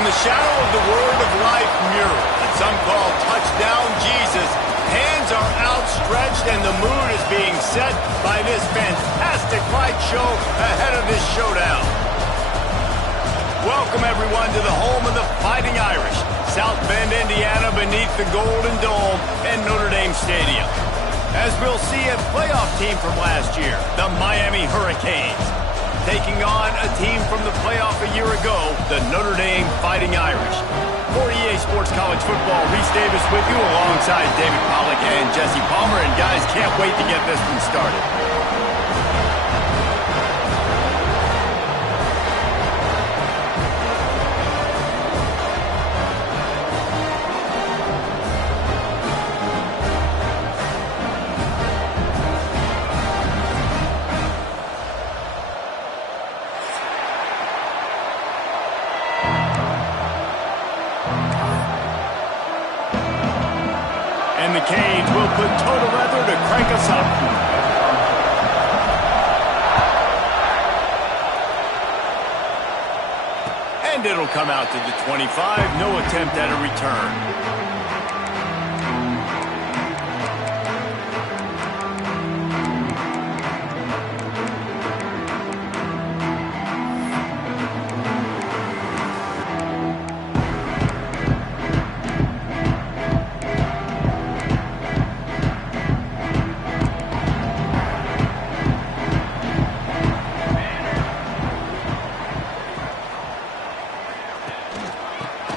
In the shadow of the Word of Life mural that some call Touchdown Jesus, hands are outstretched and the mood is being set by this fantastic light show ahead of this showdown. Welcome, everyone, to the home of the Fighting Irish, South Bend, Indiana, beneath the Golden Dome and Notre Dame Stadium. As we'll see a playoff team from last year, the Miami Hurricanes, taking on a team from the playoff a year ago, the Notre Dame Fighting Irish. For EA Sports College Football, Reese Davis with you alongside David Pollack and Jesse Palmer. And guys, can't wait to get this one started. And the Canes will put total leather to crank us up. And it'll come out to the 25. No attempt at a return.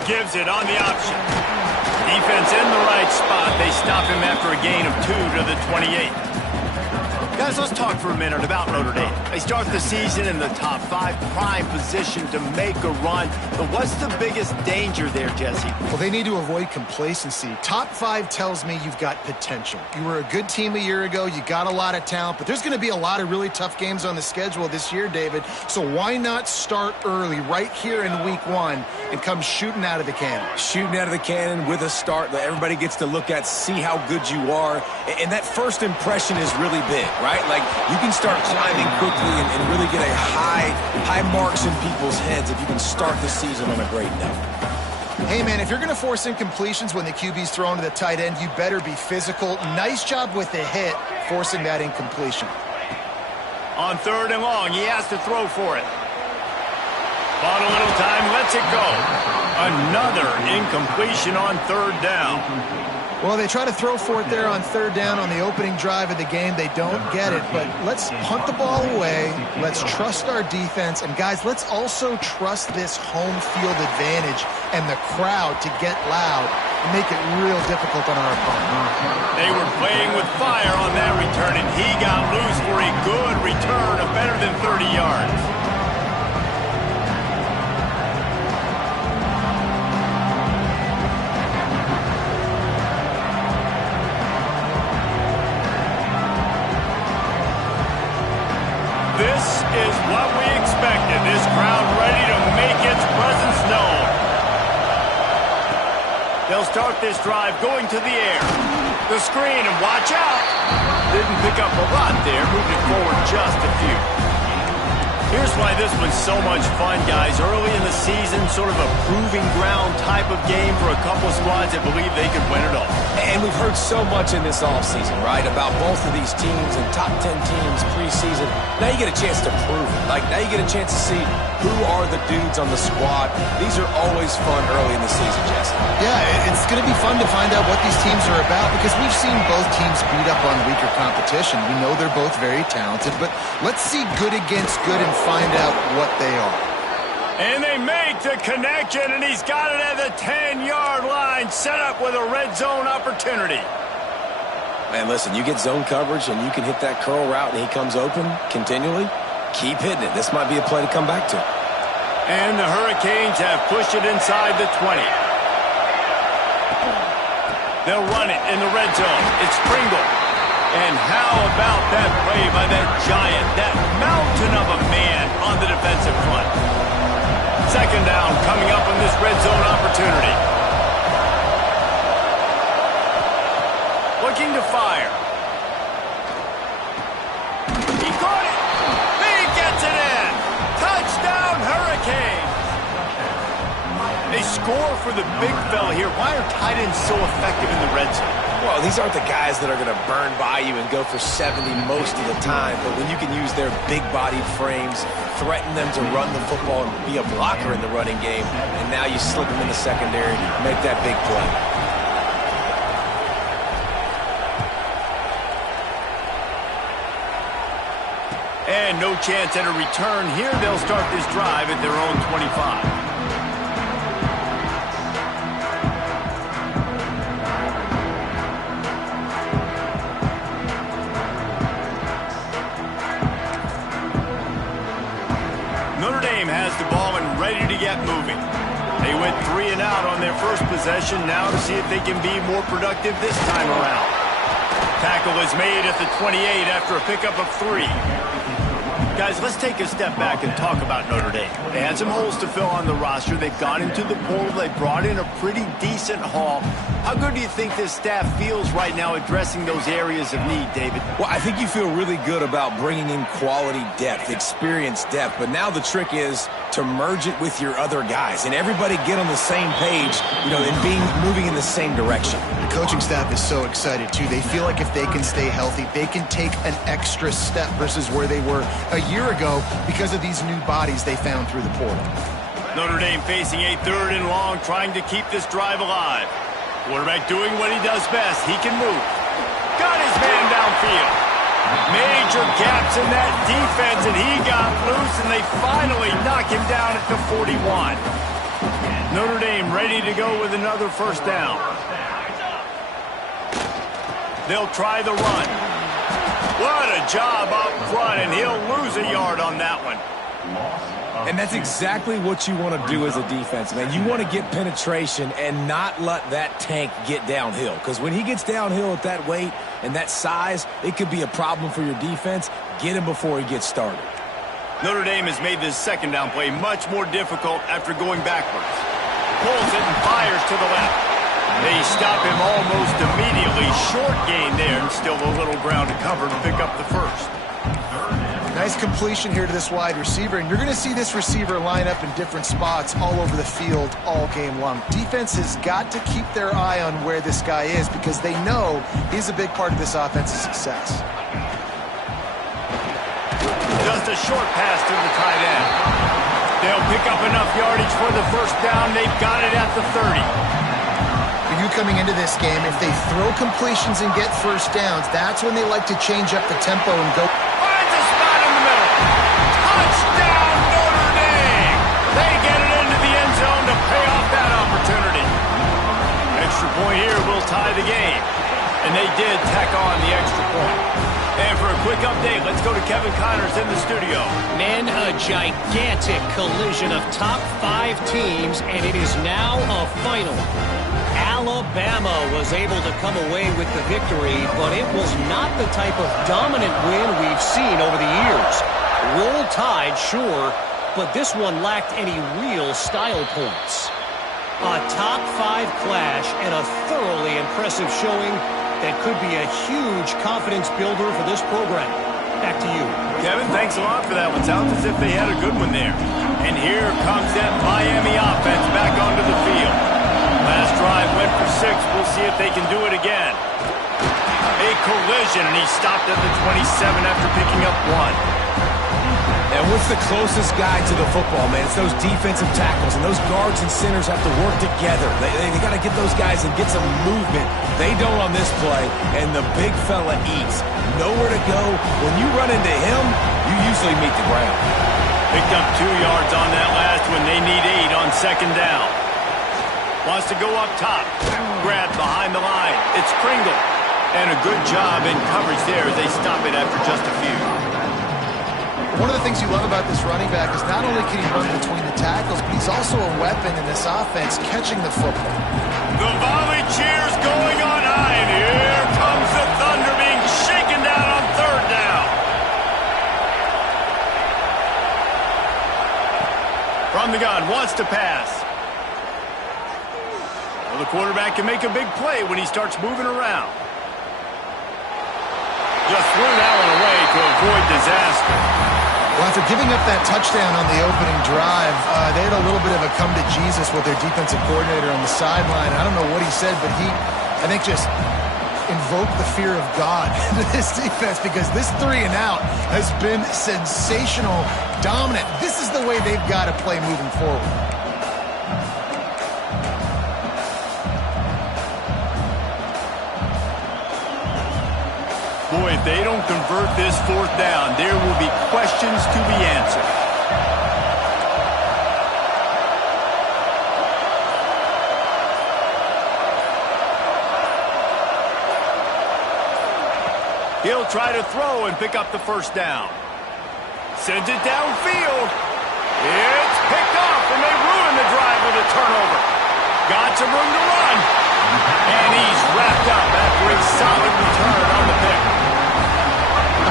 Gives it on the option. Defense in the right spot. They stop him after a gain of 2 to the 28. Guys, let's talk for a minute about Notre Dame. They start the season in the top 5, prime position to make a run. But what's the biggest danger there, Jesse? Well, they need to avoid complacency. Top 5 tells me you've got potential. You were a good team a year ago. You got a lot of talent, but there's going to be a lot of really tough games on the schedule this year, David. So why not start early right here in week 1 and come shooting out of the cannon? Shooting out of the cannon with a start that everybody gets to look at, see how good you are. And that first impression is really big, right? Like, you can start climbing quickly and really get a high marks in people's heads if you can start the season on a great note. Hey, man, if you're going to force incompletions when the QB's thrown to the tight end, you better be physical. Nice job with the hit, forcing that incompletion. On 3rd and long, he has to throw for it. Bought a little time, lets it go. Another incompletion on 3rd down. Well, they try to throw for it there on 3rd down on the opening drive of the game. They don't get it, but let's punt the ball away. Let's trust our defense. And, guys, let's also trust this home field advantage and the crowd to get loud and make it real difficult on our opponent. They were playing with fire on that return, and he got loose for a good return of better than 30 yards. This is what we expected. This crowd ready to make its presence known. They'll start this drive going to the air. The screen, and watch out. Didn't pick up a lot there. Moved it forward just a few. Here's why this was so much fun, guys. Early in the season, sort of a proving ground type of game for a couple of squads that believe they could win it all. And we've heard so much in this offseason, right, about both of these teams and top 10 teams preseason. Now you get a chance to prove it. Like, now you get a chance to see who are the dudes on the squad. These are always fun early in the season, Jesse. Yeah, it's going to be fun to find out what these teams are about because we've seen both teams beat up on weaker competition. We know they're both very talented, but let's see good against good and find out what they are. And they make the connection, and he's got it at the 10-yard line, set up with a red zone opportunity. Man, listen, you get zone coverage and you can hit that curl route and he comes open continually. Keep hitting it. This might be a play to come back to. And the Hurricanes have pushed it inside the 20. They'll run it in the red zone. It's Pringle. And how about that play by that giant, that mountain of a man on the defensive front? 2nd down coming up on this red zone opportunity. Looking to fire. He caught it. He gets it in. Touchdown, Hurricanes. They score for the big fella here. Why are tight ends so effective in the red zone? Well, these aren't the guys that are going to burn by you and go for 70 most of the time, but when you can use their big-bodied frames, threaten them to run the football and be a blocker in the running game, and now you slip them in the secondary, make that big play. And no chance at a return here. They'll start this drive at their own 25. Notre Dame has the ball and ready to get moving. They went 3 and out on their first possession. Now to see if they can be more productive this time around. Tackle is made at the 28 after a pickup of 3. Guys, let's take a step back and talk about Notre Dame. They had some holes to fill on the roster. They've gone into the portal. They brought in a pretty decent haul. How good do you think this staff feels right now addressing those areas of need, David? Well, I think you feel really good about bringing in quality depth, experience depth, but now the trick is to merge it with your other guys and everybody get on the same page, and moving in the same direction. The coaching staff is so excited, too. They feel like if they can stay healthy, they can take an extra step versus where they were a year ago because of these new bodies they found through the portal. Notre Dame facing a 3rd and long, trying to keep this drive alive. Quarterback doing what he does best. He can move. Got his man downfield. Major gaps in that defense, and he got loose, and they finally knock him down at the 41. Notre Dame ready to go with another first down. They'll try the run. What a job up front, and he'll lose a yard on that one. And that's exactly what you want to do as a defense, man. You want to get penetration and not let that tank get downhill. Because when he gets downhill at that weight and that size, it could be a problem for your defense. Get him before he gets started. Notre Dame has made this second down play much more difficult after going backwards. Pulls it and fires to the left. They stop him almost immediately. Short gain there, and still a little ground to cover to pick up the first. Nice completion here to this wide receiver, and you're going to see this receiver line up in different spots all over the field all game long. Defense has got to keep their eye on where this guy is because they know he's a big part of this offense's success. Just a short pass to the tight end. They'll pick up enough yardage for the first down. They've got it at the 30. For you coming into this game, if they throw completions and get first downs, that's when they like to change up the tempo and go. Touchdown, Notre Dame! They get it into the end zone to pay off that opportunity. Extra point here will tie the game. And they did tack on the extra point. And for a quick update, let's go to Kevin Connors in the studio. Men, a gigantic collision of top 5 teams, and it is now a final. Alabama was able to come away with the victory, but it was not the type of dominant win we've seen over the years. Roll Tide, sure, but this one lacked any real style points. A top 5 clash and a thoroughly impressive showing that could be a huge confidence builder for this program. Back to you. Kevin, thanks a lot for that one. Sounds as if they had a good one there. And here comes that Miami offense back onto the field. Last drive went for 6. We'll see if they can do it again. A collision, and he stopped at the 27 after picking up 1. And what's the closest guy to the football, man? It's those defensive tackles, and those guards and centers have to work together. They got to get those guys and get some movement. They don't on this play, and the big fella eats. Nowhere to go. When you run into him, you usually meet the ground. Picked up 2 yards on that last one. They need 8 on second down. Wants to go up top. Grab behind the line. It's Kringle. And a good job in coverage there as they stop it after just a few. One of the things you love about this running back is not only can he run between the tackles, but he's also a weapon in this offense catching the football. The volley cheers going on high, and here comes the Thunder being shaken down on third down. From the gun, wants to pass. Well, the quarterback can make a big play when he starts moving around. Just threw that one away to avoid disaster. Well, after giving up that touchdown on the opening drive, they had a little bit of a come to Jesus with their defensive coordinator on the sideline. I don't know what he said, but he, I think, just invoked the fear of God into this defense, because this 3-and-out has been sensational, dominant. This is the way they've got to play moving forward. Boy, if they don't convert this 4th down, there will be questions to be answered. He'll try to throw and pick up the 1st down. Sends it downfield. It's picked off, and they ruin the drive with a turnover. Got some room to run. And he's wrapped up after a solid return on the pick.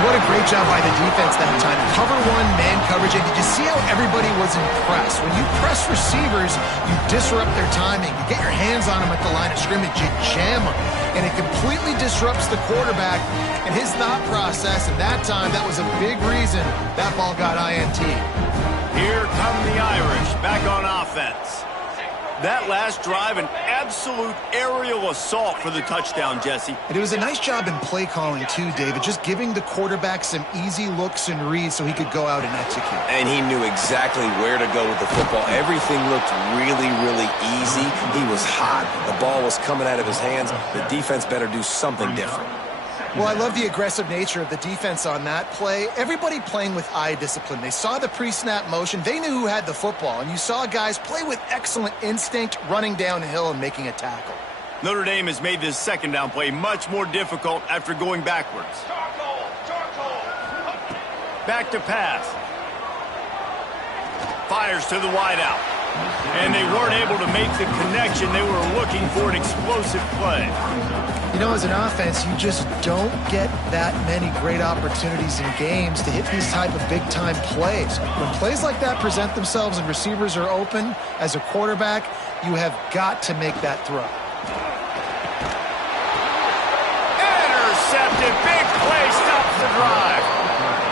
What a great job by the defense that time. Cover 1, man coverage. And did you see how everybody was impressed? When you press receivers, you disrupt their timing. You get your hands on them at the line of scrimmage. You jam them. And it completely disrupts the quarterback and his thought process. And that time, that was a big reason that ball got INT. Here come the Irish back on offense. That last drive, an absolute aerial assault for the touchdown, Jesse. And it was a nice job in play calling, too, David, just giving the quarterback some easy looks and reads so he could go out and execute. And he knew exactly where to go with the football. Everything looked really, really easy. He was hot. The ball was coming out of his hands. The defense better do something different. Well, I love the aggressive nature of the defense on that play. Everybody playing with eye discipline. They saw the pre-snap motion. They knew who had the football. And you saw guys play with excellent instinct, running downhill and making a tackle. Notre Dame has made this 2nd down play much more difficult after going backwards. Back to pass. Fires to the wideout. And they weren't able to make the connection. They were looking for an explosive play. You know, as an offense, you just don't get that many great opportunities in games to hit these type of big-time plays. When plays like that present themselves and receivers are open, as a quarterback, you have got to make that throw. Intercepted. Big play stops the drive.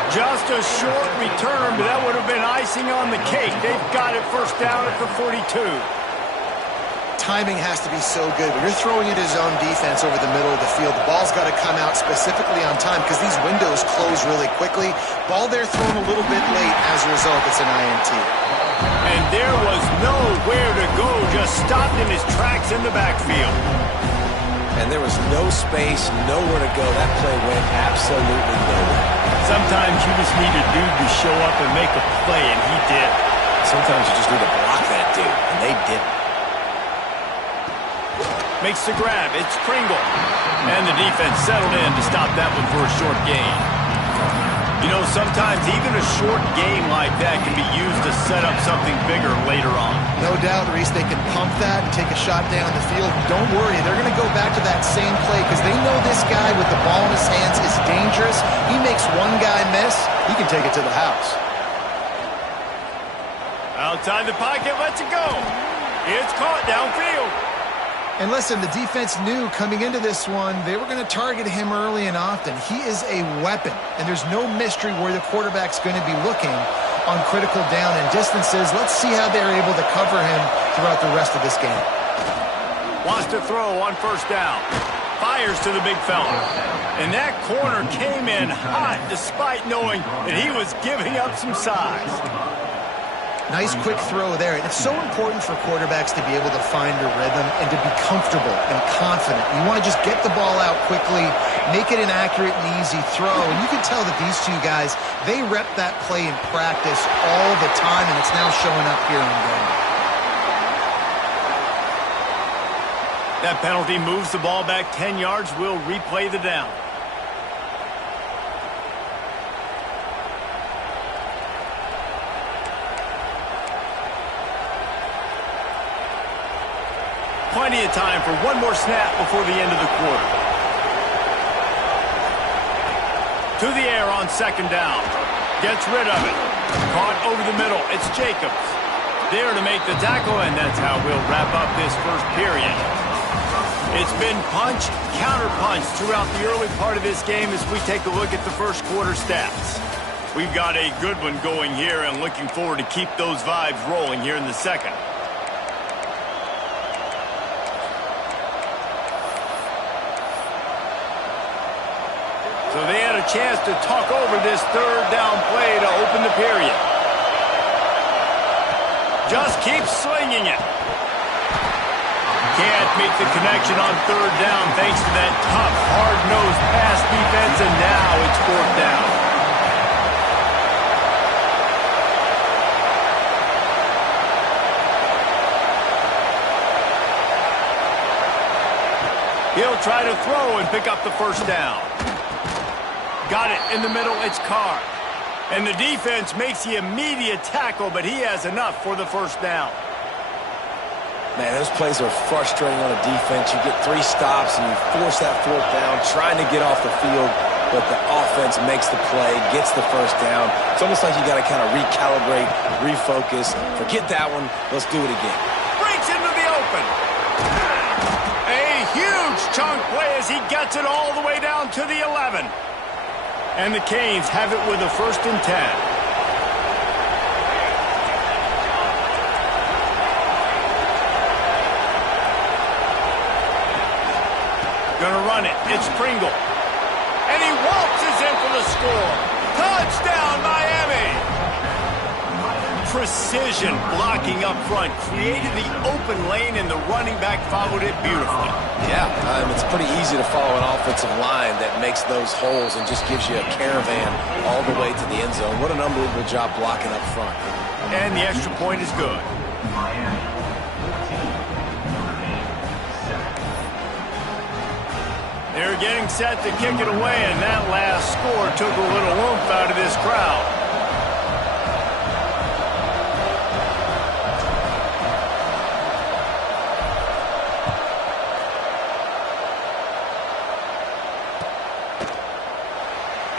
Just a short return, but that would have been icing on the cake. They've got it 1st down at the 42. Timing has to be so good. When you're throwing it his own defense over the middle of the field, the ball's got to come out specifically on time because these windows close really quickly. Ball there thrown a little bit late. As a result, it's an INT. And there was nowhere to go, just stopped in his tracks in the backfield. And there was no space, nowhere to go. That play went absolutely nowhere. Sometimes you just need a dude to show up and make a play, and he did. Sometimes you just need to block that dude, and they didn't. Makes the grab. It's Pringle. And the defense settled in to stop that one for a short gain. You know, sometimes even a short game like that can be used to set up something bigger later on. No doubt, Reese, they can pump that and take a shot down the field. Don't worry, they're going to go back to that same play because they know this guy with the ball in his hands is dangerous. He makes one guy miss, he can take it to the house. Outside the pocket, lets it go. It's caught downfield. And listen, the defense knew coming into this one, they were going to target him early and often. He is a weapon, and there's no mystery where the quarterback's going to be looking on critical down and distances. Let's see how they're able to cover him throughout the rest of this game. Wants to throw on 1st down. Fires to the big fella. And that corner came in hot despite knowing that he was giving up some size. Nice quick throw there. And it's so important for quarterbacks to be able to find a rhythm and to be comfortable and confident. You want to just get the ball out quickly, make it an accurate and easy throw. And you can tell that these two guys, they rep that play in practice all the time, and it's now showing up here on game. That penalty moves the ball back 10 yards. We'll replay the down. Plenty of time for one more snap before the end of the quarter. To the air on 2nd down. Gets rid of it. Caught over the middle. It's Jacobs. There to make the tackle, and that's how we'll wrap up this 1st period. It's been punch, counter punch throughout the early part of this game as we take a look at the 1st quarter stats. We've got a good one going here and looking forward to keep those vibes rolling here in the second. So they had a chance to talk over this third down play to open the period. Just keep swinging it. Can't make the connection on third down thanks to that tough, hard-nosed pass defense, and now it's fourth down. He'll try to throw and pick up the first down. Got it in the middle, it's Carr. And the defense makes the immediate tackle, but he has enough for the first down. Man, those plays are frustrating on a defense. You get 3 stops and you force that fourth down, trying to get off the field, but the offense makes the play, gets the first down. It's almost like you got to kind of recalibrate, refocus. Forget that one. Let's do it again. Breaks into the open. A huge chunk play as he gets it all the way down to the 11. And the Canes have it with a 1st and 10. Gonna run it. It's Pringle. And he waltzes in for the score. Touchdown, Miami! Precision blocking up front. Created the open lane, and the running back followed it beautifully. Yeah, it's pretty easy to follow an offensive line that makes those holes and just gives you a caravan all the way to the end zone. What an unbelievable job blocking up front. And the extra point is good. They're getting set to kick it away, and that last score took a little oomph out of this crowd.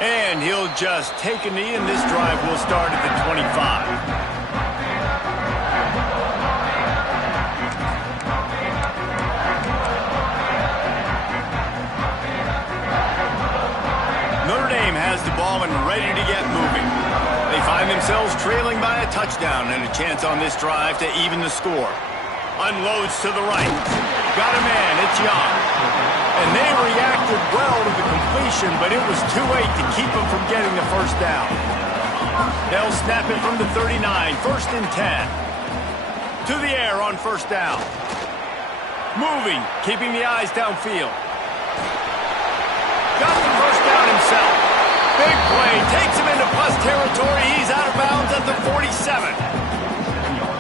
And he'll just take a knee, and this drive will start at the 25. Has the ball and ready to get moving. They find themselves trailing by a touchdown and a chance on this drive to even the score. Unloads to the right. Got a man, it's Young. And they reacted well to the completion, but it was too late to keep them from getting the first down. They'll snap it from the 39, 1st and 10. To the air on first down. Moving, keeping the eyes downfield. Got the first down himself. Big play, takes him into plus territory. He's out of bounds at the 47.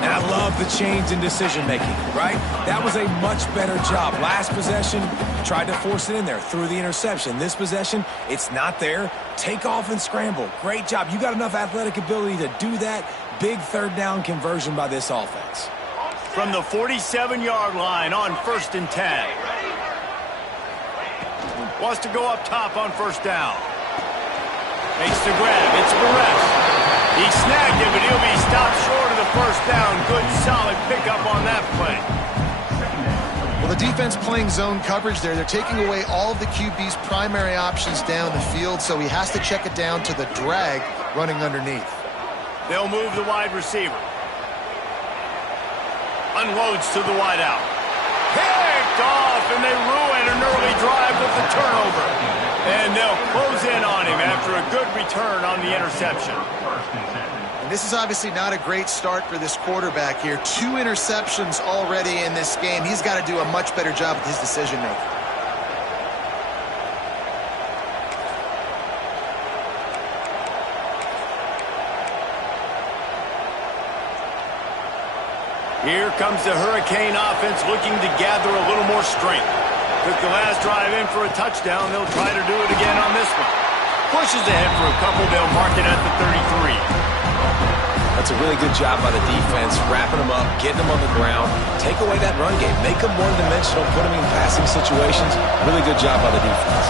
And I love the change in decision-making, right? That was a much better job. Last possession, tried to force it in there, threw the interception. This possession, it's not there. Take off and scramble. Great job. You got enough athletic ability to do that. Big third down conversion by this offense. From the 47-yard line on 1st and 10. Wants to go up top on first down. Makes the grab. It's Perez. He snagged it, but he'll be stopped short of the first down. Good, solid pickup on that play. Well, the defense playing zone coverage there. They're taking away all of the QB's primary options down the field, so he has to check it down to the drag running underneath. They'll move the wide receiver. Unloads to the wideout. Picked off, and they ruin an early drive with the turnover. And they'll close in on him after a good return on the interception. And this is obviously not a great start for this quarterback here. 2 interceptions already in this game. He's got to do a much better job with his decision-making. Here comes the Hurricane offense looking to gather a little more strength. Took the last drive in for a touchdown. They'll try to do it again on this one. Pushes ahead for a couple. They'll mark it at the 33. That's a really good job by the defense, wrapping them up, getting them on the ground. Take away that run game. Make them one-dimensional, put them in passing situations. Really good job by the defense.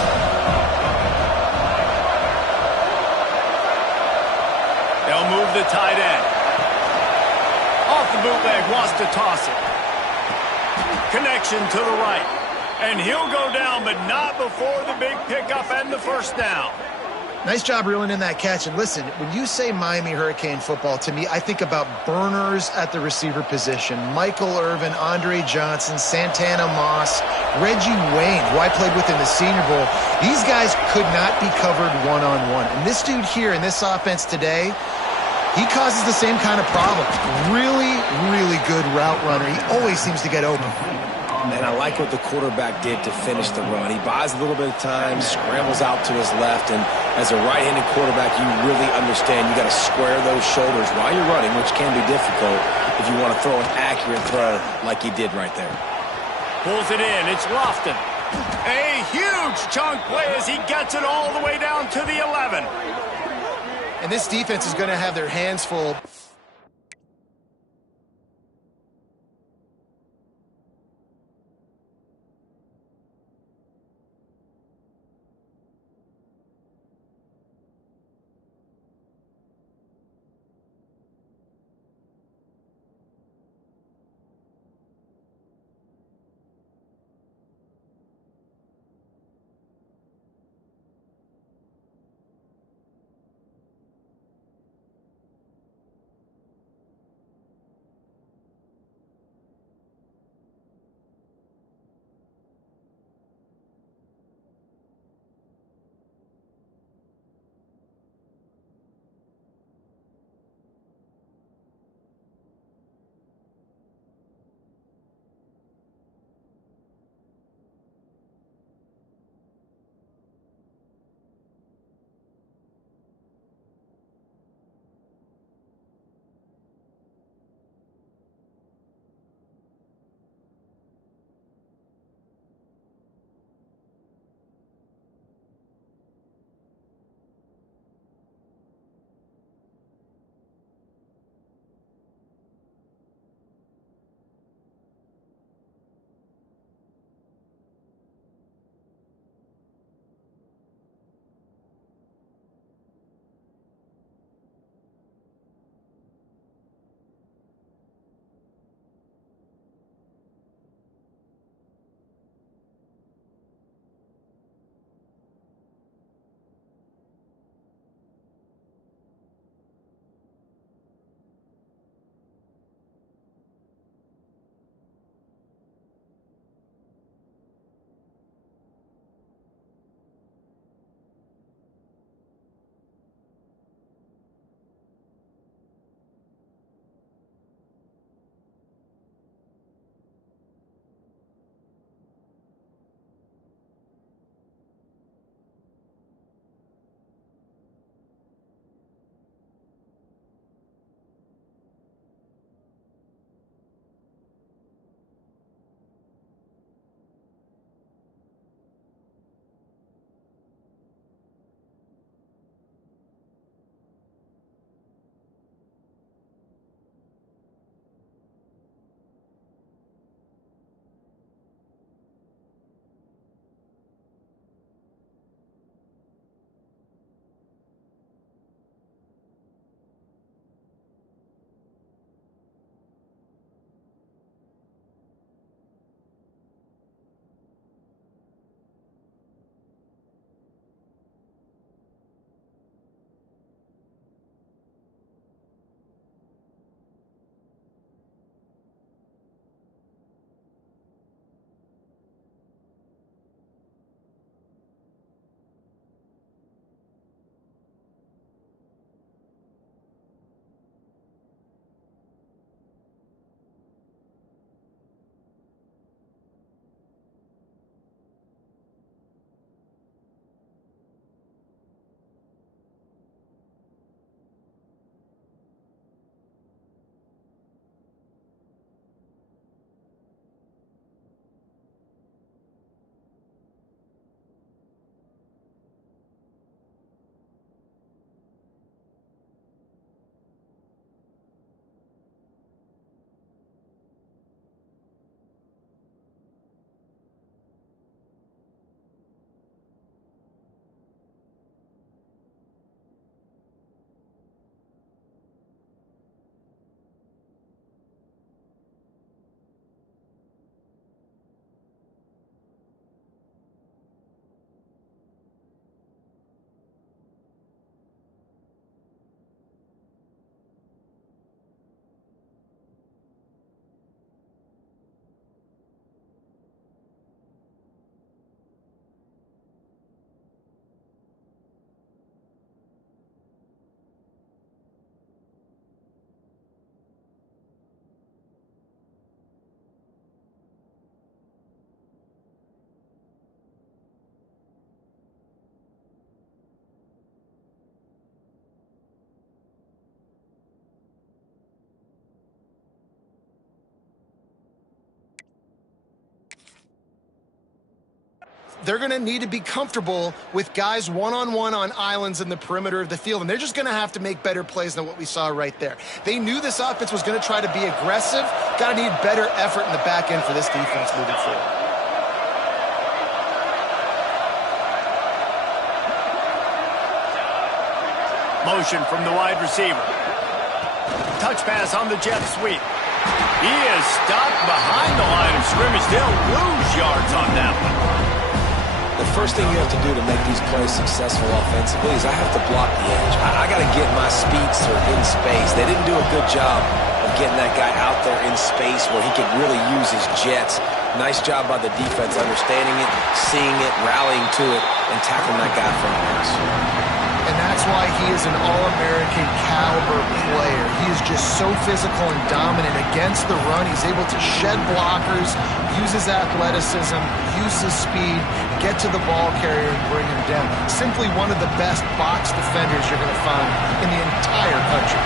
They'll move the tight end. Off the bootleg, wants to toss it. Connection to the right. And he'll go down, but not before the big pickup and the first down. Nice job reeling in that catch. And listen, when you say Miami Hurricane football, to me, I think about burners at the receiver position. Michael Irvin, Andre Johnson, Santana Moss, Reggie Wayne, who I played with in the Senior Bowl. These guys could not be covered one-on-one. And this dude here in this offense today, he causes the same kind of problem. Really, really good route runner. He always seems to get open. And I like what the quarterback did to finish the run. He buys a little bit of time, scrambles out to his left, and as a right-handed quarterback, you really understand you got to square those shoulders while you're running, which can be difficult if you want to throw an accurate throw like he did right there. Pulls it in. It's Lofton. A huge chunk play as he gets it all the way down to the 11. And this defense is going to have their hands full. they're going to need to be comfortable with guys one-on-one on islands in the perimeter of the field, and they're just going to have to make better plays than what we saw right there. They knew this offense was going to try to be aggressive. Got to need better effort in the back end for this defense moving forward. Motion from the wide receiver. Touch pass on the jet sweep. He is stopped behind the line of scrimmage. They'll lose yards on that one. The first thing you have to do to make these plays successful offensively is I have to block the edge. I got to get my speedster in space. They didn't do a good job of getting that guy out there in space where he could really use his jets. Nice job by the defense understanding it, seeing it, rallying to it, and tackling that guy from the pass. And that's why he is an All-American caliber player. He is just so physical and dominant against the run. He's able to shed blockers, use his athleticism, use his speed, get to the ball carrier and bring him down. Simply one of the best box defenders you're going to find in the entire country.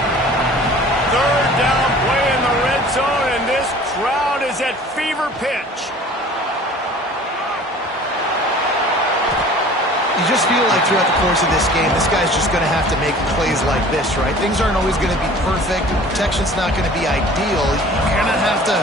Third down play in the red zone, and this crowd is at fever pitch. You just feel like throughout the course of this game, this guy's just going to have to make plays like this, right? Things aren't always going to be perfect. Protection's not going to be ideal. You're going to have to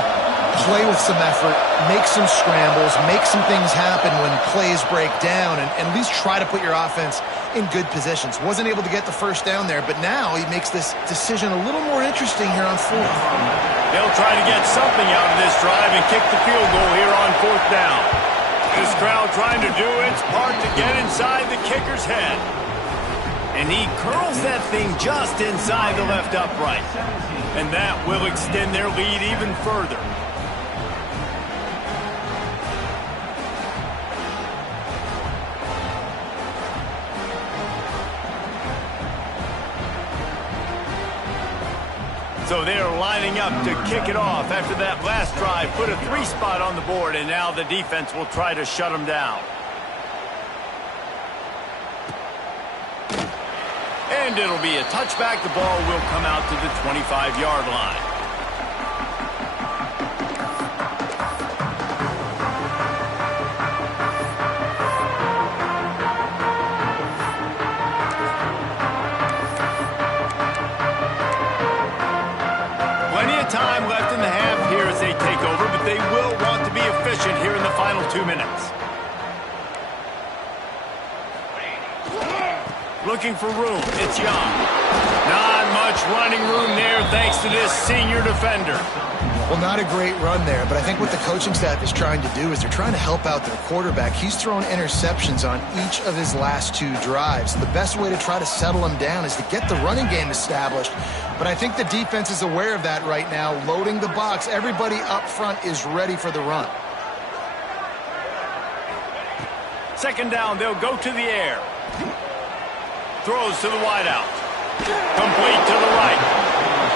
play with some effort, make some scrambles, make some things happen when plays break down, and at least try to put your offense in good positions. Wasn't able to get the first down there, but now he makes this decision a little more interesting here on fourth. They'll try to get something out of this drive and kick the field goal here on fourth down. This crowd trying to do its part to get inside the kicker's head. And he curls that thing just inside the left upright. And that will extend their lead even further. So they're lining up to kick it off after that last drive. Put a 3 spot on the board, and now the defense will try to shut them down. And it'll be a touchback. The ball will come out to the 25-yard line. Time left in the half here as they take over, but they will want to be efficient here in the final 2 minutes. Looking for room. It's Young. Not much running room there thanks to this senior defender. Well, not a great run there, but I think what the coaching staff is trying to do is they're trying to help out their quarterback. He's thrown interceptions on each of his last 2 drives. The best way to try to settle him down is to get the running game established. But I think the defense is aware of that right now, loading the box. Everybody up front is ready for the run. Second down, they'll go to the air. Throws to the wideout. Complete to the right.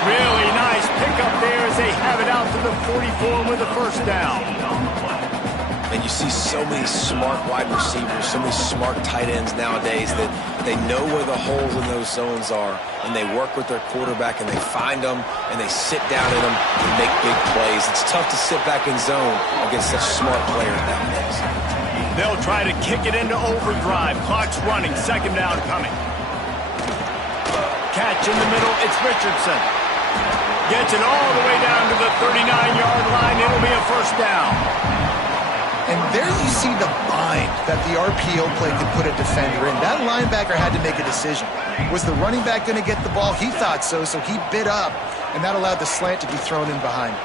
Really nice pickup there as they have it out to the 44 with a first down. And you see so many smart wide receivers, so many smart tight ends nowadays that they know where the holes in those zones are, and they work with their quarterback, and they find them, and they sit down in them and make big plays. It's tough to sit back in zone against such smart players nowadays. They'll try to kick it into overdrive. Clock's running. Second down coming. Catch in the middle. It's Richardson. Gets it all the way down to the 39-yard line. It'll be a first down. And there you see the bind that the RPO play could put a defender in. That linebacker had to make a decision. Was the running back going to get the ball? He thought so, so he bit up, and that allowed the slant to be thrown in behind.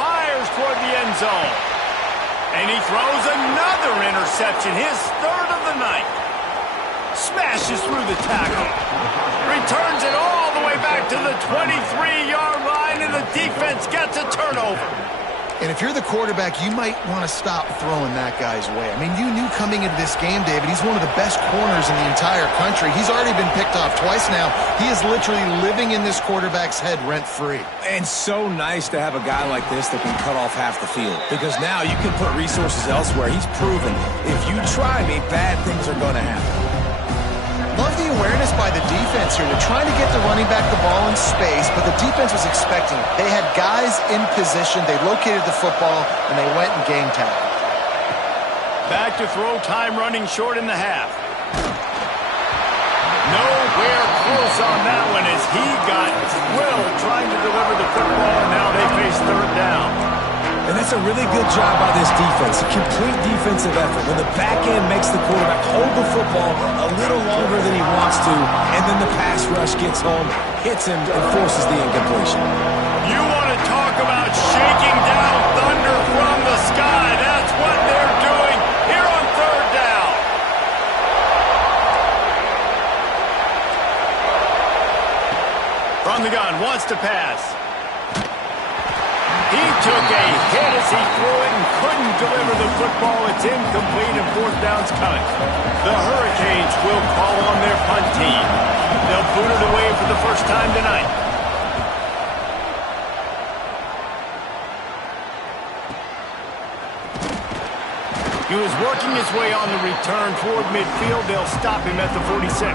Fires toward the end zone. And he throws another interception, his third of the night. Smashes through the tackle. Returns it all the way back to the 23-yard line, and the defense gets a turnover. And if you're the quarterback, you might want to stop throwing that guy's way. I mean, you knew coming into this game, David, he's one of the best corners in the entire country. He's already been picked off twice now. He is literally living in this quarterback's head rent-free. And so nice to have a guy like this that can cut off half the field, because now you can put resources elsewhere. He's proven if you try me, bad things are going to happen. Love the awareness by the defense here. They're trying to get the running back the ball in space, but the defense was expecting it. They had guys in position. They located the football, and they went and game tackle. Back to throw, time running short in the half. Nowhere close on that one as he got drilled trying to deliver the football, and now they face third down. And that's a really good job by this defense, a complete defensive effort. When the back end makes the quarterback hold the football a little longer than he wants to, and then the pass rush gets home, hits him, and forces the incompletion. You want to talk about shaking down thunder from the sky. That's what they're doing here on third down. From the gun, wants to pass. He took a hit as he threw it and couldn't deliver the football. It's incomplete and fourth down's coming. The Hurricanes will call on their punt team. They'll boot it away for the first time tonight. He was working his way on the return toward midfield. They'll stop him at the 46.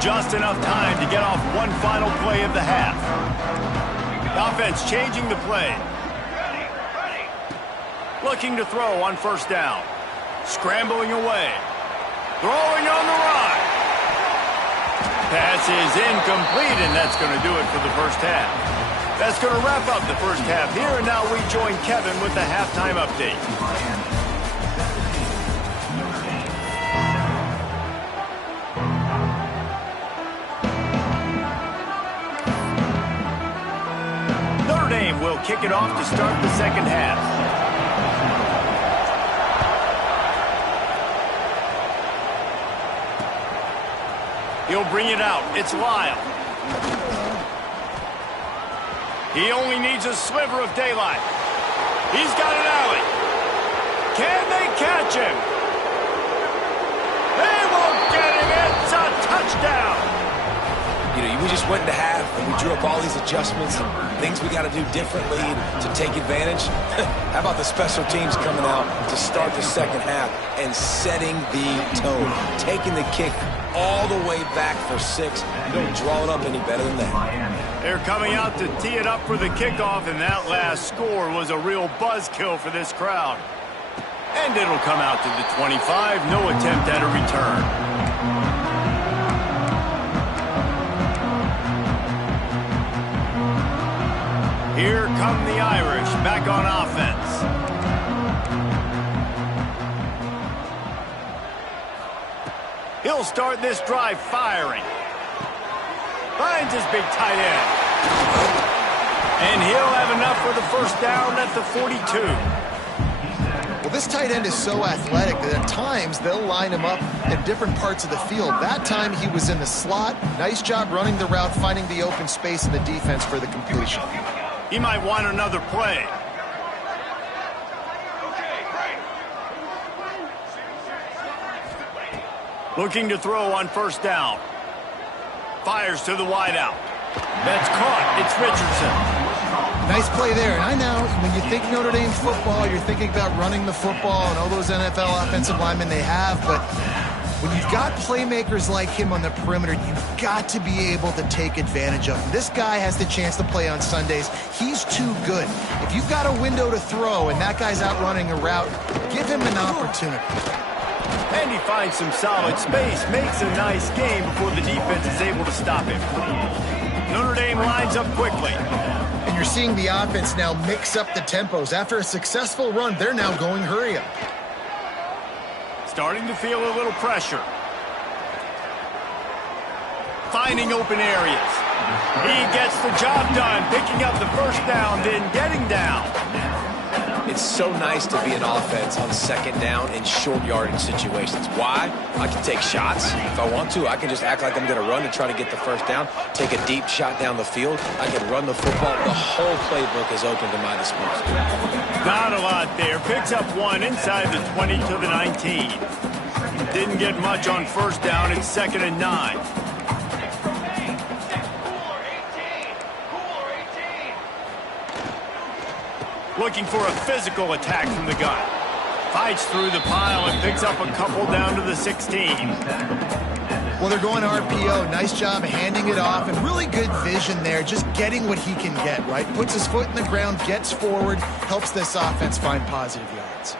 Just enough time to get off one final play of the half. The offense changing the play. Looking to throw on first down. Scrambling away. Throwing on the run. Pass is incomplete, and that's going to do it for the first half. That's going to wrap up the first half here, and now we join Kevin with the halftime update. Will kick it off to start the second half. He'll bring it out. It's Lyle. He only needs a sliver of daylight. He's got an alley. Can they catch him? They won't get him. It's a touchdown. You know, we just went into half, and we drew up all these adjustments and things we got to do differently to take advantage. How about the special teams coming out to start the second half and setting the tone, taking the kick all the way back for 6. You don't draw it up any better than that. They're coming out to tee it up for the kickoff, and that last score was a real buzzkill for this crowd. And it'll come out to the 25. No attempt at a return. Here come the Irish back on offense. He'll start this drive firing. Finds his big tight end. And he'll have enough for the first down at the 42. Well, this tight end is so athletic that at times they'll line him up in different parts of the field. That time he was in the slot. Nice job running the route, finding the open space in the defense for the completion. He might want another play. Looking to throw on first down. Fires to the wideout. That's caught. It's Richardson. Nice play there. And I know when you think Notre Dame football, you're thinking about running the football and all those NFL offensive linemen they have. But when you've got playmakers like him on the perimeter, you've got to be able to take advantage of him. This guy has the chance to play on Sundays. He's too good. If you've got a window to throw and that guy's out running a route, give him an opportunity. And he finds some solid space, makes a nice game before the defense is able to stop him. Notre Dame lines up quickly. And you're seeing the offense now mix up the tempos. After a successful run, they're now going hurry up. Starting to feel a little pressure. Finding open areas. He gets the job done, picking up the first down, then getting down. It's so nice to be an offense on second down in short yardage situations. Why? I can take shots. If I want to, I can just act like I'm going to run and try to get the first down, take a deep shot down the field. I can run the football. The whole playbook is open to my disposal. Not a lot there. Picks up one inside the 20 to the 19. Didn't get much on first down. It's 2nd and 9. Looking for a physical attack from the gun. Fights through the pile and picks up a couple down to the 16. Well, they're going RPO. Nice job handing it off, and really good vision there, just getting what he can get, right? Puts his foot in the ground, gets forward, helps this offense find positive yards.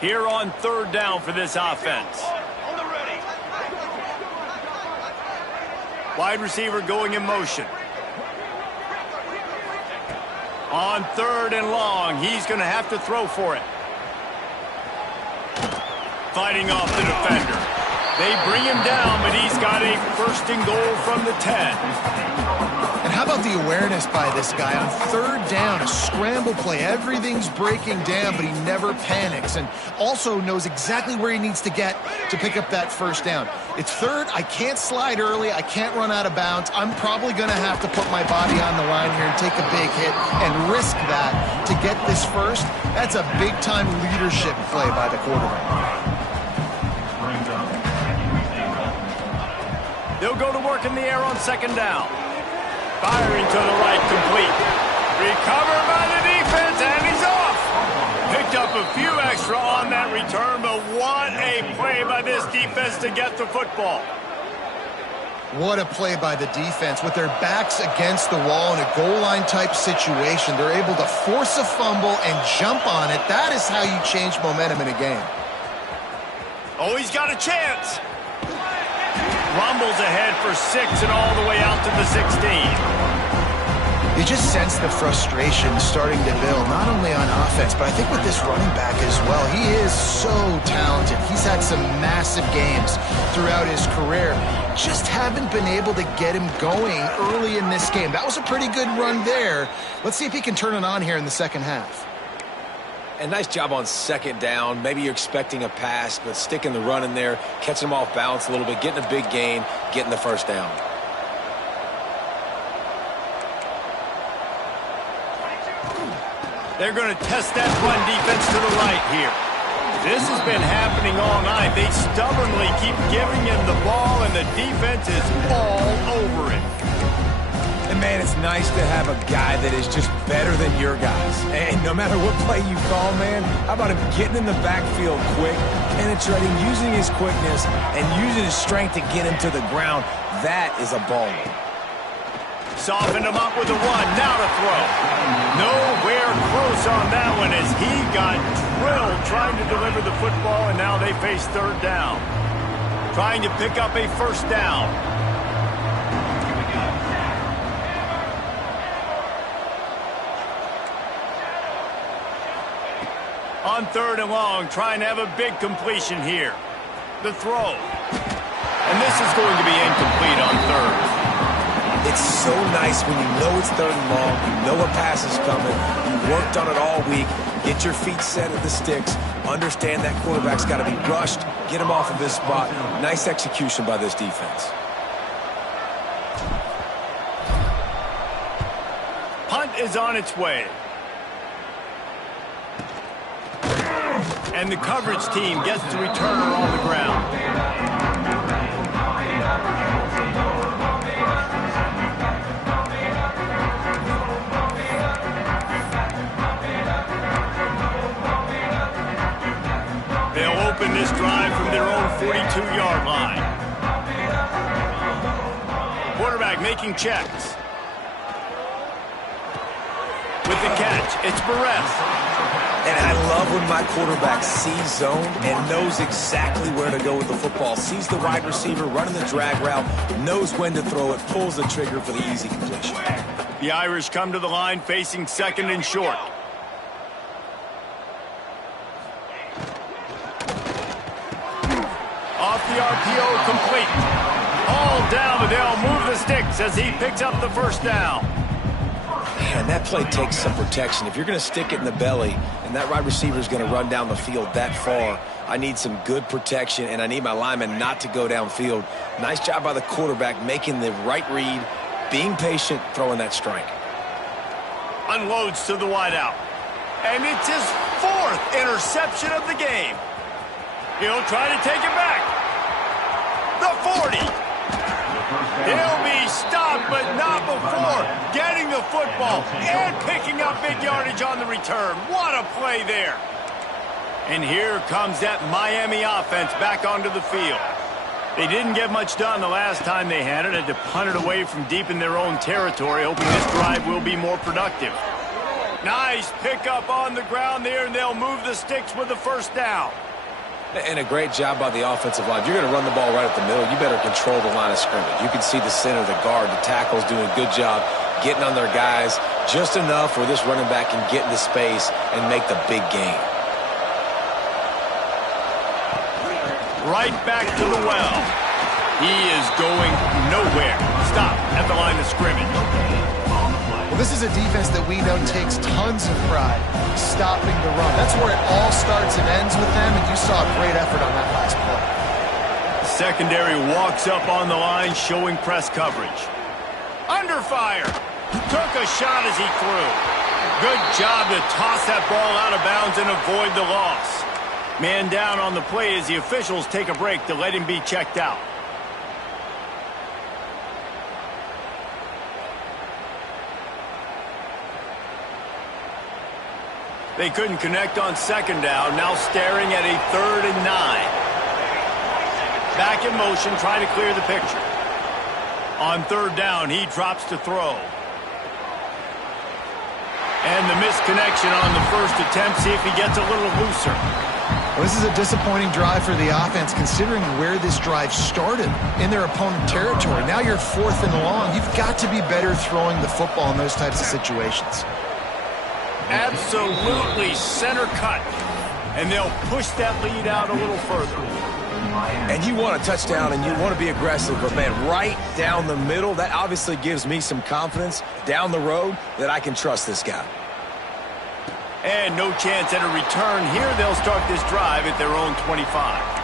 Here on 3rd down for this offense. Wide receiver going in motion. On 3rd and long, he's going to have to throw for it. Fighting off the defender. They bring him down, but he's got a 1st and goal from the 10. And how about the awareness by this guy on 3rd down, a scramble play. Everything's breaking down, but he never panics and also knows exactly where he needs to get to pick up that 1st down. It's 3rd. I can't slide early. I can't run out of bounds. I'm probably going to have to put my body on the line here and take a big hit and risk that to get this 1st. That's a big-time leadership play by the quarterback. They'll go to work in the air on 2nd down. Firing to the right, complete. Recovered by the defense, and he's off. Picked up a few extra on that return, but what a play by this defense to get the football. What a play by the defense. With their backs against the wall in a goal line type situation, they're able to force a fumble and jump on it. That is how you change momentum in a game. Oh, he's got a chance. Rumbles ahead for 6 and all the way out to the 16. You just sense the frustration starting to build, not only on offense, but I think with this running back as well. He is so talented. He's had some massive games throughout his career. Just haven't been able to get him going early in this game. That was a pretty good run there. Let's see if he can turn it on here in the second half. And nice job on 2nd down. Maybe you're expecting a pass, but sticking the run in there, catching him off balance a little bit, getting a big gain, getting the 1st down. They're going to test that run defense to the right here. This has been happening all night. They stubbornly keep giving him the ball, and the defense is all over it. And, man, it's nice to have a guy that is just better than your guys. And no matter what play you call, man, how about him getting in the backfield quick, penetrating, using his quickness, and using his strength to get him to the ground. That is a ball. Softened him up with a 1. Now to throw. Nowhere close on that one as he got drilled trying to deliver the football, and now they face 3rd down. Trying to pick up a 1st down. On 3rd and long, trying to have a big completion here. The throw. And this is going to be incomplete on 3rd. It's so nice when you know it's 3rd and long, you know a pass is coming, you worked on it all week, get your feet set at the sticks, understand that quarterback's got to be rushed, get him off of his spot. Nice execution by this defense. Punt is on its way. And the coverage team gets the returner on the ground. They'll open this drive from their own 42-yard line. Quarterback making checks. With the catch, it's Barres. And I love when my quarterback sees zone and knows exactly where to go with the football. Sees the wide receiver running the drag route, knows when to throw it, pulls the trigger for the easy completion. The Irish come to the line facing 2nd and short. Off the RPO, complete. All down, but they'll move the sticks as he picks up the 1st down. And that play takes some protection. If you're going to stick it in the belly and that wide receiver is going to run down the field that far, I need some good protection, and I need my lineman not to go downfield. Nice job by the quarterback making the right read, being patient, throwing that strike. Unloads to the wideout. And it's his 4th interception of the game. He'll try to take it back. The 40. He'll be stopped, but not before getting the football and picking up big yardage on the return. What a play there. And here comes that Miami offense back onto the field. They didn't get much done the last time they had it. Had to punt it away from deep in their own territory, hoping this drive will be more productive. Nice pickup on the ground there, and they'll move the sticks with the first down. And a great job by the offensive line. If you're going to run the ball right at the middle, you better control the line of scrimmage. You can see the center, the guard, the tackles doing a good job getting on their guys just enough where this running back can get into space and make the big gain. Right back to the well. He is going nowhere. Stop at the line of scrimmage. Well, this is a defense that we know takes tons of pride stopping the run. That's where it all starts and ends with them, and you saw a great effort on that last play. Secondary walks up on the line, showing press coverage. Under fire. Took a shot as he threw. Good job to toss that ball out of bounds and avoid the loss. Man down on the play as the officials take a break to let him be checked out. They couldn't connect on second down, now staring at a 3rd and 9. Back in motion, trying to clear the picture. On 3rd down, he drops to throw. And the misconnection on the first attempt, see if he gets a little looser. Well, this is a disappointing drive for the offense, considering where this drive started in their opponent territory. Now you're 4th and long. You've got to be better throwing the football in those types of situations. Absolutely center cut. And they'll push that lead out a little further. And you want a touchdown and you want to be aggressive, but man, right down the middle, that obviously gives me some confidence down the road that I can trust this guy. And no chance at a return here. They'll start this drive at their own 25.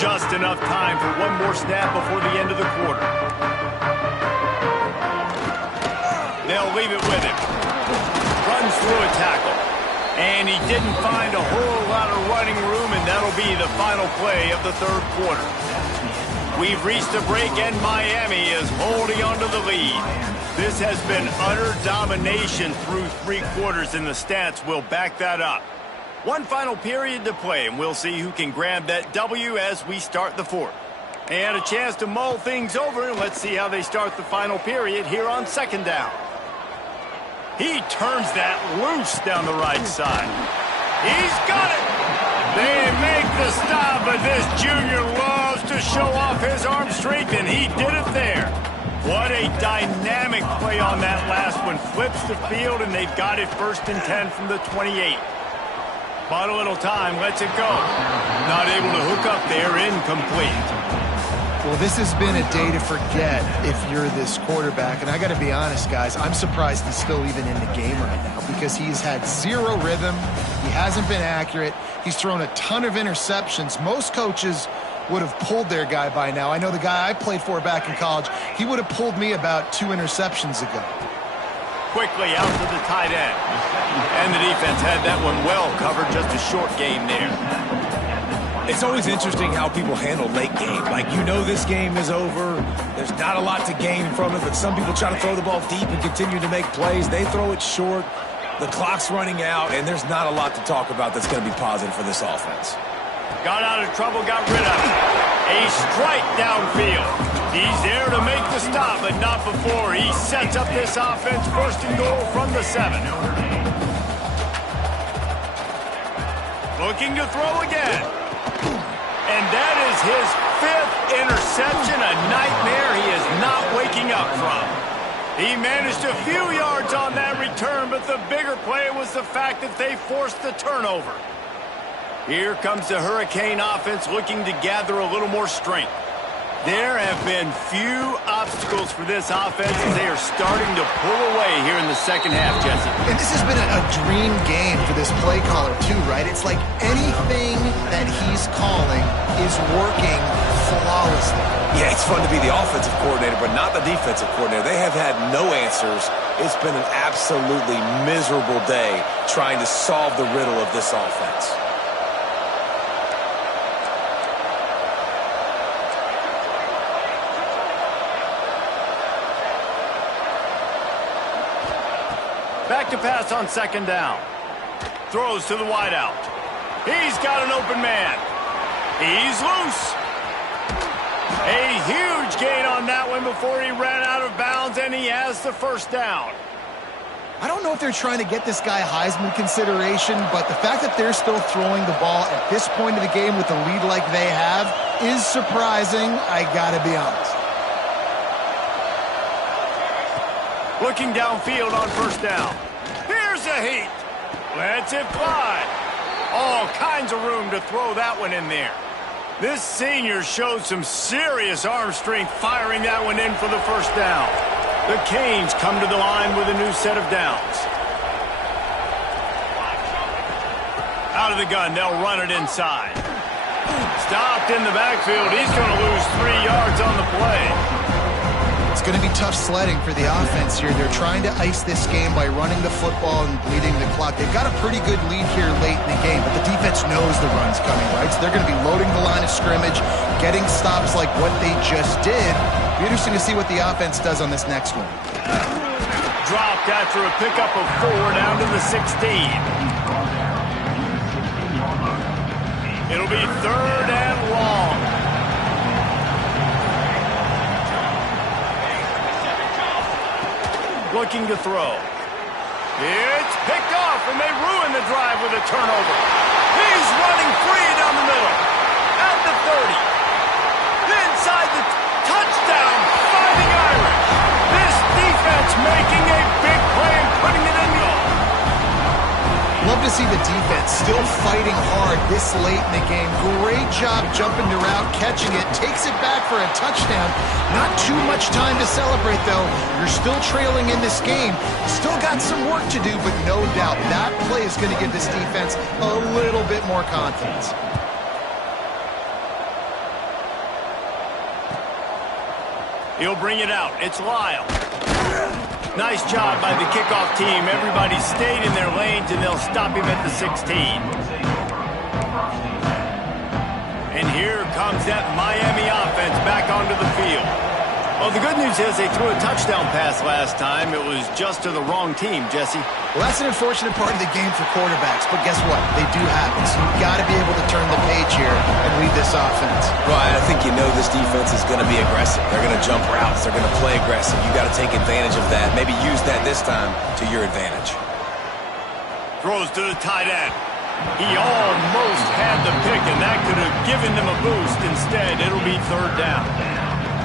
Just enough time for one more snap before the end of the quarter. They'll leave it with him. Runs through a tackle. And he didn't find a whole lot of running room, and that'll be the final play of the 3rd quarter. We've reached a break, and Miami is holding on to the lead. This has been utter domination through 3 quarters, and the stats will back that up. One final period to play, and we'll see who can grab that W as we start the 4th. And a chance to mull things over, and let's see how they start the final period here on 2nd down. He turns that loose down the right side. He's got it! They make the stop, but this junior loves to show off his arm strength, and he did it there. What a dynamic play on that last one. Flips the field, and they've got it 1st and 10 from the 28. But a little time, lets it go. Not able to hook up there, incomplete. Well, this has been a day to forget if you're this quarterback. And I got to be honest, guys, I'm surprised he's still even in the game right now because he's had 0 rhythm. He hasn't been accurate. He's thrown a ton of interceptions. Most coaches would have pulled their guy by now. I know the guy I played for back in college, he would have pulled me about 2 interceptions ago. Quickly out to the tight end. And the defense had that one well covered, just a short game there. It's always interesting how people handle late game. Like, you know this game is over. There's not a lot to gain from it, but some people try to throw the ball deep and continue to make plays. They throw it short. The clock's running out, and there's not a lot to talk about that's going to be positive for this offense. Got out of trouble, got rid of it. A strike downfield. He's there to make the stop, but not before he sets up this offense 1st and goal from the 7. Looking to throw again. And that is his 5th interception, a nightmare he is not waking up from. He managed a few yards on that return, but the bigger play was the fact that they forced the turnover. Here comes the Hurricane offense looking to gather a little more strength. There have been few obstacles for this offense as they are starting to pull away here in the 2nd half, Jesse. And this has been a dream game for this play caller, too, right? It's like anything that he's calling is working flawlessly. Yeah, it's fun to be the offensive coordinator, but not the defensive coordinator. They have had no answers. It's been an absolutely miserable day trying to solve the riddle of this offense. Back to pass on second down. Throws to the wideout. He's got an open man. He's loose. A huge gain on that one before he ran out of bounds, and he has the first down. I don't know if they're trying to get this guy Heisman consideration, but the fact that they're still throwing the ball at this point of the game with a lead like they have is surprising, I gotta be honest. Looking downfield on first down. Here's a heat. Lets it fly. All kinds of room to throw that one in there. This senior showed some serious arm strength firing that one in for the first down. The Canes come to the line with a new set of downs. Out of the gun, they'll run it inside. Stopped in the backfield. He's going to lose 3 yards on the play. It's going to be tough sledding for the offense here. They're trying to ice this game by running the football and bleeding the clock. They've got a pretty good lead here late in the game, but the defense knows the run's coming, right? So they're going to be loading the line of scrimmage, getting stops like what they just did. Be interesting to see what the offense does on this next one. Dropped after a pickup of 4 down to the 16. It'll be 3rd and long. Looking to throw. It's picked off, and they ruin the drive with a turnover. He's running free down the middle. At the 30. Inside the touchdown, Fighting Irish. This defense making a big play and putting it in the. Love to see the defense still fighting hard this late in the game. Great job jumping the route, catching it, takes it back for a touchdown. Not too much time to celebrate, though. You're still trailing in this game. Still got some work to do, but no doubt that play is going to give this defense a little bit more confidence. He'll bring it out. It's Lyle. Nice job by the kickoff team. Everybody stayed in their lanes, and they'll stop him at the 16. And here comes that Miami offense back onto the field. Well, the good news is they threw a touchdown pass last time. It was just to the wrong team, Jesse. Well, that's an unfortunate part of the game for quarterbacks, but guess what? They do happen, so you've got to be able to turn the page here and lead this offense. Right, I think you know this defense is going to be aggressive. They're going to jump routes. They're going to play aggressive. You got to take advantage of that. Maybe use that this time to your advantage. Throws to the tight end. He almost had the pick, and that could have given them a boost. Instead, it'll be 3rd down.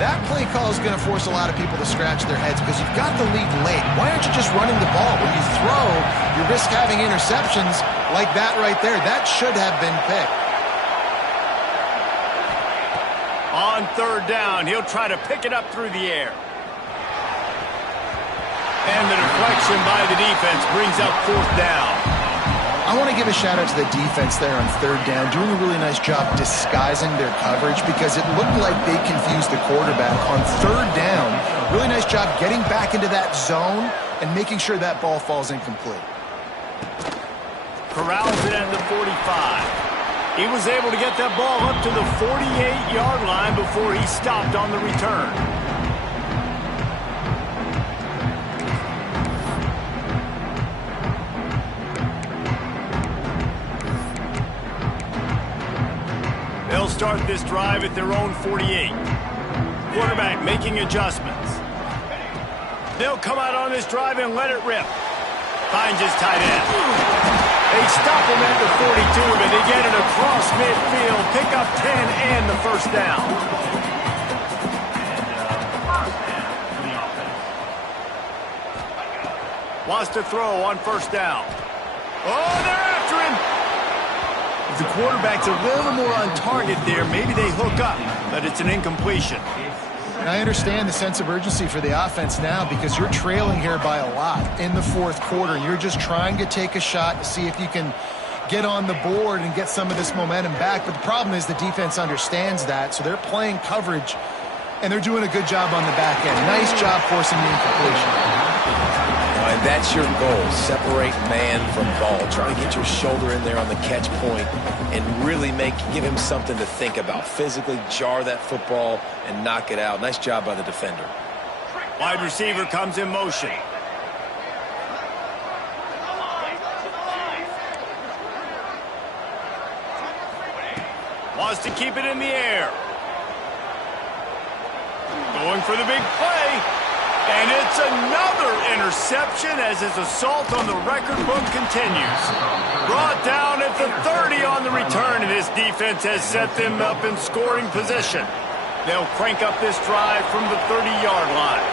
That play call is going to force a lot of people to scratch their heads because you've got the lead late. Why aren't you just running the ball? When you throw, you risk having interceptions like that right there. That should have been picked. On 3rd down, he'll try to pick it up through the air. And the deflection by the defense brings up 4th down. I want to give a shout-out to the defense there on 3rd down, doing a really nice job disguising their coverage because it looked like they confused the quarterback. On 3rd down, really nice job getting back into that zone and making sure that ball falls incomplete. Corrals it at the 45. He was able to get that ball up to the 48-yard line before he stopped on the return. They'll start this drive at their own 48. Quarterback making adjustments. They'll come out on this drive and let it rip. Finds his tight end. They stop him at the 42, but they get it across midfield. Pick up 10 and the first down. Wants to throw on 1st down. Oh, they're after him. If the quarterback's a little more on target there, maybe they hook up, but it's an incompletion. And I understand the sense of urgency for the offense now because you're trailing here by a lot in the 4th quarter, and you're just trying to take a shot to see if you can get on the board and get some of this momentum back. But the problem is the defense understands that, so they're playing coverage, and they're doing a good job on the back end. Nice job forcing the incompletion. And that's your goal, separate man from ball. Try to get your shoulder in there on the catch point and really give him something to think about. Physically jar that football and knock it out. Nice job by the defender. Wide receiver comes in motion. Wants to keep it in the air. Going for the big play. And it's another interception as his assault on the record book continues. Brought down at the 30 on the return, and his defense has set them up in scoring position. They'll crank up this drive from the 30-yard line.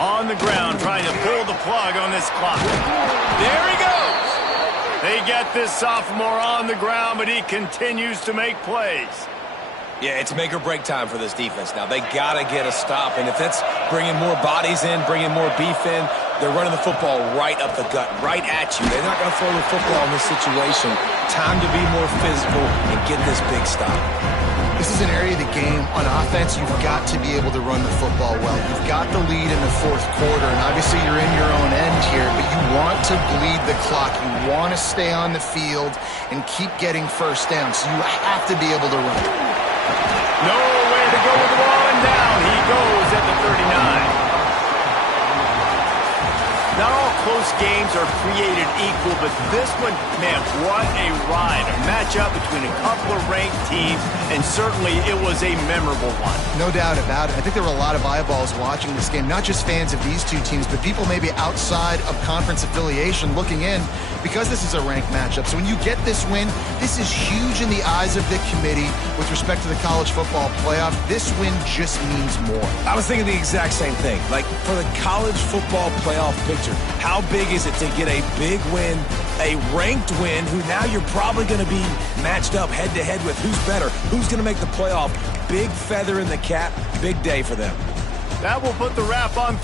On the ground, trying to pull the plug on this clock. There he goes. They get this sophomore on the ground, but he continues to make plays. Yeah, it's make or break time for this defense now. They got to get a stop, and if that's bringing more bodies in, bringing more beef in, they're running the football right up the gut, right at you. They're not going to throw the football in this situation. Time to be more physical and get this big stop. This is an area of the game on offense you've got to be able to run the football well. You've got the lead in the fourth quarter, and obviously you're in your own end here, but you want to bleed the clock. You want to stay on the field and keep getting first down, so you have to be able to run. Nowhere to go with the ball, and down he goes at the 39. Not all close games are created equal, but this one, man, what a ride. A matchup between a couple of ranked teams, and certainly it was a memorable one. No doubt about it. I think there were a lot of eyeballs watching this game, not just fans of these two teams, but people maybe outside of conference affiliation looking in because this is a ranked matchup. So when you get this win, this is huge in the eyes of the committee with respect to the college football playoff. This win just means more. I was thinking the exact same thing. Like, for the college football playoff picture, how big is it to get a big win, a ranked win, who now you're probably going to be matched up head-to-head with who's better, who's going to make the playoff. Big feather in the cap, big day for them. That will put the wrap on